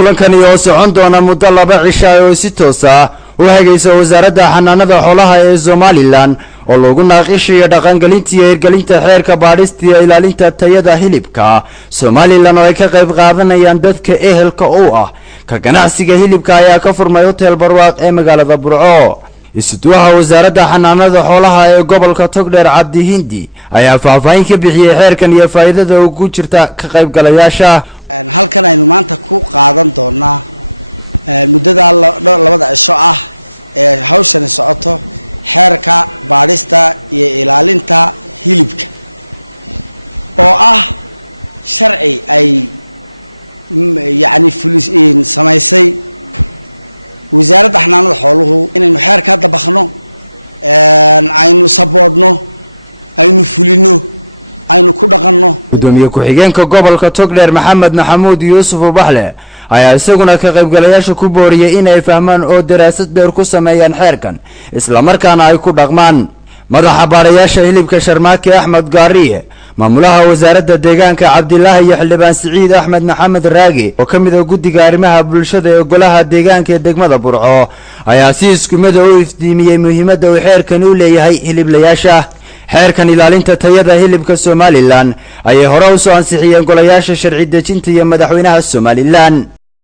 kulankani oo socon doona muddo 2 cisho oo si toos ah u hagaysa wasaaradda xanaanada xoolaha ee Somaliland oo lagu naaqishiyo dhaqangelinta iyo hirgelinta xeerka baadhista iyo ilaalinta tayada hilibka Somaliland oo ay ka qayb qaadanayaan dadka ehelka u ah ka ganacsiga hilibka ayaa ka furmay hotel Barwaaq ee magaalada Burco. isuduwaha wasaaradda xanaanada xoolaha ee gobolka Togdheer Cabdi Hindi ayaa faahfaahin ka bixiyay xeerkan iyo faa'iidada uu ku jirta ka qaybgalayaasha. gudoomiye ku-xigeenka gobolka Togdheer Maxamed Maxamuud Yuusuf Baxle ayaa isaguna ka qaybgalayaasha ku booriyay in ay fahmaan oo daraasad dheer ku sameeyaan xeerkan isla markaana ay ku dhaqmaan. madaxa baarayaasha hilibka Sharmaake Axmed Gaariye, maamulaha wasaaradda deegaanka Cabdilaahi iyo xildhibaan Siciid Axmed Maxamed Raagi oo kamid ah guddiga arrimaha bulshada ee golaha deegaanka ee degmada Burco ayaa si isku mid ah u iftiimiyay muhiimadda uu xeerkan u leeyahay hiliblayaasha. xeerkan ilaalinta tayada hilibka Somaliland ayay hore u soo ansixiyeen golayaasha sharci dejinta iyo madaxweynaha Somaliland.